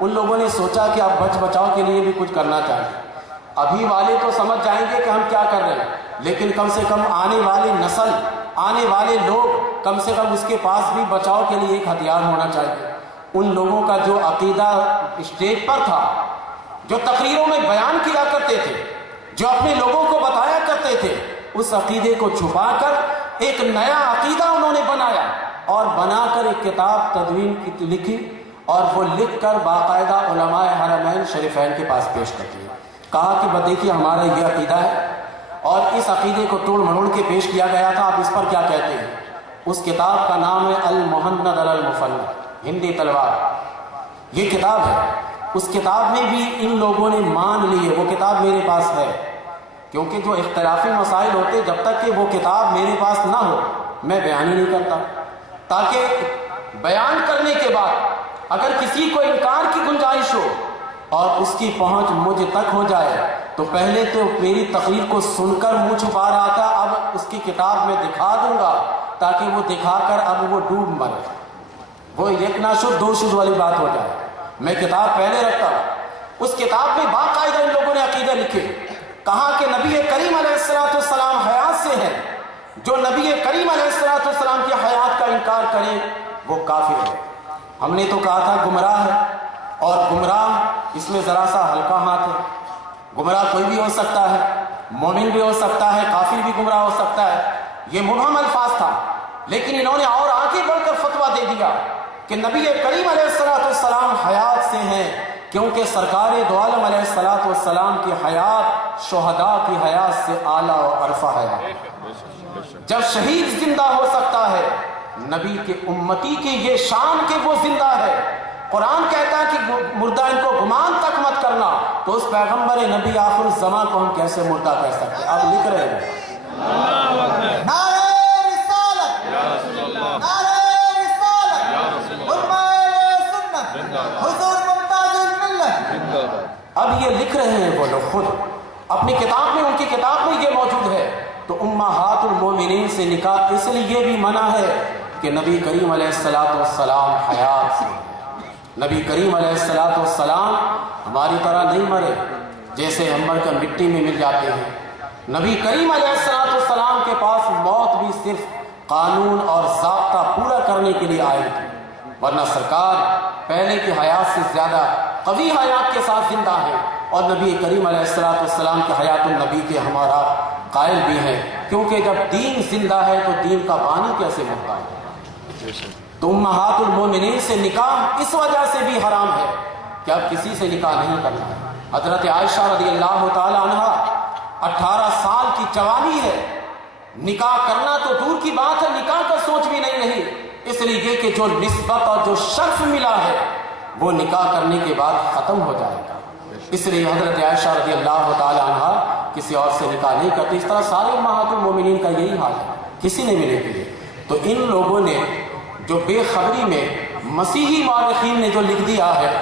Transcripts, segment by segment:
ان لوگوں نے سوچا کہ اب بچ بچاؤ کے لیے بھی کچھ کرنا چاہیے. ابھی والے تو سمجھ جائیں گے کہ ہم کیا کر رہے ہیں، لیکن کم سے کم آنے والی نسل، آنے والے لوگ، کم سے کم اس کے پاس بھی بچاؤ کے لیے ایک ہتھیار ہونا چاہیے. ان لوگوں کا جو عقیدہ اسٹیج پر تھا، جو تقریروں میں بیان کیا کرتے تھے، جو اپنے لوگوں کو بتایا کرتے تھے، اس عقیدے کو چھپا کر ایک نیا عقیدہ انہوں نے بنایا اور بنا کر ایک کتاب تدوین کی لکھی، اور وہ لکھ کر باقاعدہ علماء حرمین شریفین کے پاس پیش کر دیا. کہا کہ دیکھیے ہمارا یہ عقیدہ ہے، اور اس عقیدے کو توڑ مروڑ کے پیش کیا گیا تھا، آپ اس پر کیا کہتے ہیں؟ اس کتاب کا نام ہے المہند علی المفند، ہندی تلوار. یہ کتاب ہے. اس کتاب میں بھی ان لوگوں نے مان لی ہے. وہ کتاب میرے پاس ہے، کیونکہ جو اختلافی مسائل ہوتے، جب تک کہ وہ کتاب میرے پاس نہ ہو میں بیان ہی نہیں کرتا، تاکہ بیان کرنے کے بعد اگر کسی کو انکار کی گنجائش ہو اور اس کی پہنچ مجھ تک ہو جائے، تو پہلے تو میری تقریر کو سن کر منہ چھپا رہا تھا، اب اس کی کتاب میں دکھا دوں گا تاکہ وہ دکھا کر اب وہ ڈوب مرے، وہ ایک نہ شد دو شد والی بات ہو جائے. میں کتاب پہلے رکھتا ہوں. اس کتاب میں باقاعدہ ان لوگوں نے عقیدے لکھے. کہا کہ نبی کریم علیہ السلام حیات سے ہے، جو نبی کریم علیہ السلام کی حیات کا انکار کرے وہ کافر ہے. ہم نے تو کہا تھا گمراہ ہے، اور گمراہ اس میں ذرا سا ہلکا ہاتھ ہے. گمراہ کوئی بھی ہو سکتا ہے، مومن بھی ہو سکتا ہے، کافر بھی گمراہ ہو سکتا ہے. یہ مبہم الفاظ تھا، لیکن انہوں نے اور آگے بڑھ کر فتویٰ دے دیا کہ نبی کریم علیہ السلام حیات سے ہیں، کیونکہ سرکار دو عالم علیہ السلام کی حیات شہداء کی حیات سے اعلیٰ و ارفع ہے. جب شہید زندہ ہو سکتا ہے، نبی کے امتی کی یہ شان کہ وہ زندہ ہے. قرآن کہتا ہے کہ مردہ ان کو گمان تک مت کرنا، تو اس پیغمبر نبی آخر الزمان کو ہم کیسے مردہ کہہ سکتے ہیں؟ اب لکھ رہے ہیں اب یہ لکھ رہے ہیں وہ لوگ خود اپنی کتاب میں، ان کی کتاب میں یہ موجود ہے. تو امہات المومنین سے نکاح اس لیے بھی منع ہے کہ نبی کریم علیہ السلام حیات سے. نبی کریم علیہ السلام ہماری طرح نہیں مرے جیسے ہم مر کر مٹی میں مل جاتے ہیں. نبی کریم علیہ السلام کے پاس موت بھی صرف قانون اور ضابطہ پورا کرنے کے لیے آئی تھی، ورنہ سرکار پہلے کی حیات سے زیادہ قوی حیات کے ساتھ زندہ ہے. اور نبی کریم علیہ السلام کے حیات النبی کے ہمارا قائل بھی ہیں، کیونکہ جب دین زندہ ہے تو دین کا بانی کیسے مرتا ہے؟ تو امہات المومنین سے نکاح اس وجہ سے بھی حرام ہے کہ اب کسی سے نکاح نہیں کرنا ہے. حضرت عائشہ رضی اللہ تعالی عنہا 18 سال کی جوانی ہے، نکاح کرنا تو دور کی بات ہے، نکاح کا سوچ بھی نہیں. اس لیے کہ جو نسبت اور جو شرف ملا ہے وہ نکاح کرنے کے بعد ختم ہو جائے گا. اس لیے حضرت عائشہ رضی اللہ تعالی عنہا کسی اور سے نکاح نہیں کرتی. اس طرح سارے امہات المومنین کا یہی حال ہے، کسی نے ملے کے لیے. تو ان لوگوں نے جو بے خبری میں مسیحی مورخین نے جو لکھ دیا ہے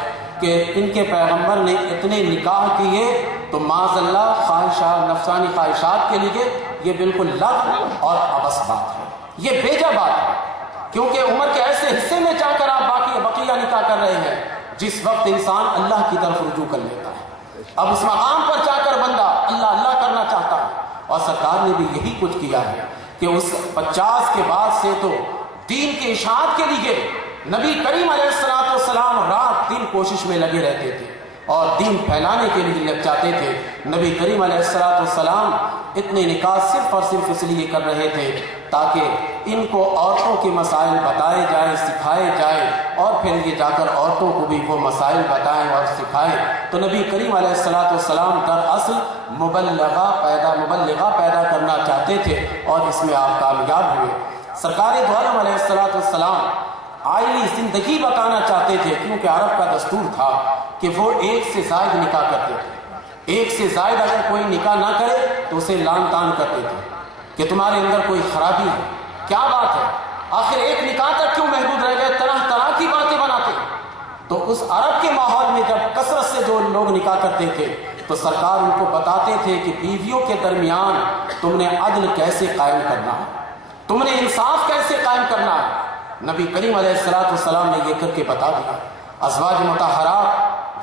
کہ ان کے پیغمبر نے اتنے نکاح کیے، تو معاذ اللہ خواہشات، نفسانی خواہشات کے لیے یہ بالکل لغو اور عبث بات ہے، یہ بیجا بات ہے. کیونکہ عمر کے ایسے حصے میں جا کر آپ بقیہ نکاح کر رہے ہیں جس وقت انسان اللہ کی طرف رجوع کر لیتا ہے. اب اس مقام پر جا کر بندہ اللہ اللہ کرنا چاہتا ہے. اور سرکار نے بھی یہی کچھ کیا ہے کہ اس 50 کے بعد سے تو دین کی اشاعت کے لیے نبی کریم علیہ السلام رات دن کوشش میں لگے رہتے تھے اور دین پھیلانے کے لیے لگ جاتے تھے. نبی کریم علیہ السلام اتنے نکاح صرف اور صرف اس لیے کر رہے تھے تاکہ ان کو عورتوں کے مسائل بتائے جائیں، سکھائے جائیں، اور پھر یہ جا کر عورتوں کو بھی وہ مسائل بتائیں اور سکھائیں. تو نبی کریم علیہ السلام دراصل مبلغہ پیدا کرنا چاہتے تھے، اور اس میں آپ کامیاب ہوئے. سرکار دو عالم علیہ السلام آئلی زندگی بتانا چاہتے تھے، کیونکہ عرب کا دستور تھا کہ وہ ایک سے زائد نکاح کرتے تھے. ایک سے زائد اگر کوئی نکاح نہ کرے تو اسے لان تان کرتے تھے کہ تمہارے اندر کوئی خرابی ہے. کیا بات ہے، آخر ایک نکاح تک کیوں محدود رہ گئے؟ طرح طرح کی باتیں بناتے. تو اس عرب کے ماحول میں جب کثرت سے جو لوگ نکاح کرتے تھے تو سرکار ان کو بتاتے تھے کہ بیویوں کے درمیان تم نے عدل کیسے قائم کرنا ہے، تم نے انصاف کیسے قائم کرنا ہے. نبی کریم علیہ السلام نے یہ کر کے بتا دیا. ازواج مطہرات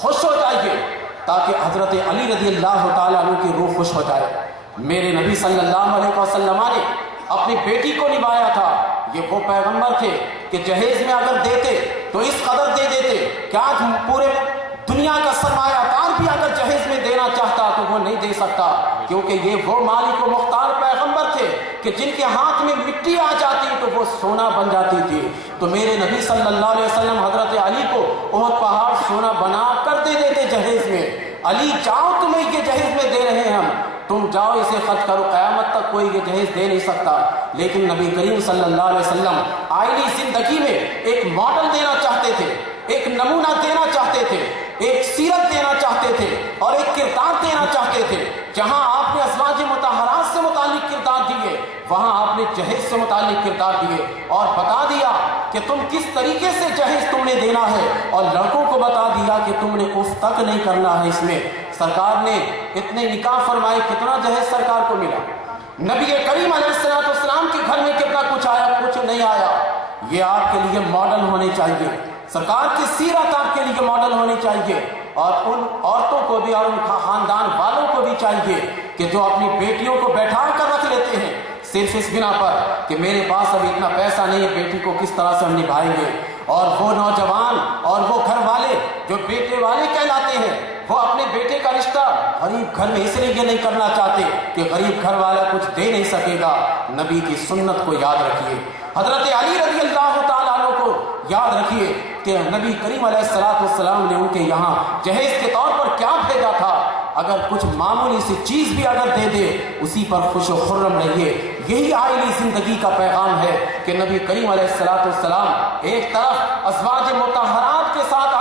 خوش ہو جائیے تاکہ حضرت علی رضی اللہ تعالیٰ عنہ کی روح خوش ہو جائے۔ میرے نبی صلی اللہ علیہ وسلم نے اپنی بیٹی کو نبھایا تھا۔ یہ وہ پیغمبر تھے کہ جہیز میں اگر دیتے تو اس قدر دے دیتے کہ آج پورے دنیا کا سرمایہ کار بھی اگر جہیز میں دینا چاہتا تو وہ نہیں دے سکتا، کیونکہ یہ وہ مالک و مختار پیغمبر تھے کہ جن کے ہاتھ میں مٹی آ جاتی تو وہ سونا بن جاتی تھی۔ تو میرے نبی صلی اللہ علیہ وسلم حضرت علی کو احد پہاڑ سونا بنا کر دے دیتے جہیز میں۔ علی جاؤ، تمہیں یہ جہیز میں دے رہے ہیں ہم، تم جاؤ اسے خرچ کرو، قیامت تک کوئی یہ جہیز دے نہیں سکتا۔ لیکن نبی کریم صلی اللہ علیہ وسلم آئینی زندگی میں ایک ماڈل دینا چاہتے تھے، ایک نمونہ دینا چاہتے تھے، ایک سیرت دینا چاہتے تھے اور ایک کردار دینا چاہتے تھے۔ جہاں آپ نے ازواج مطہرات سے متعلق کردار دیے، وہاں آپ نے جہیز سے متعلق کردار دیے اور بتا دیا کہ تم کس طریقے سے جہیز تم نے دینا ہے، اور لڑکوں کو بتا دیا کہ تم نے اف تک نہیں کرنا ہے اس میں۔ سرکار نے اتنے نکاح فرمائے، کتنا جہیز سرکار کو ملا؟ نبی کریم علیہ السلام کے گھر میں کتنا کچھ آیا؟ کچھ نہیں آیا۔ یہ آپ کے لیے ماڈل ہونے چاہیے، سرکار کی سیرت آپ کے لیے ماڈل ہونی چاہیے، اور ان عورتوں کو بھی اور ان خاندان والوں کو بھی چاہیے کہ جو اپنی بیٹیوں کو بیٹھا کر رکھ لیتے ہیں صرف اس بنا پر کہ میرے پاس اب اتنا پیسہ نہیں ہے، بیٹی کو کس طرح سے ہم نبھائیں گے، اور وہ نوجوان اور وہ گھر والے جو بیٹے والے کہلاتے ہیں، وہ اپنے بیٹے کا رشتہ غریب گھر میں اس لیے نہیں کرنا چاہتے کہ غریب گھر والا کچھ دے نہیں سکے گا۔ نبی کی سنت کو یاد رکھیے، حضرت علی رضی اللہ تعالیٰ عنہ کو یاد رکھیے کہ نبی کریم علیہ السلام نے ان کے یہاں جہیز کے طور پر کیا بھیجا تھا۔ اگر کچھ معمولی سی چیز بھی اگر دے دے اسی پر خوش و خرم رہیے۔ یہی آئلی زندگی کا پیغام ہے کہ نبی کریم علیہ السلام ایک طرف ازواج مطہرات کے ساتھ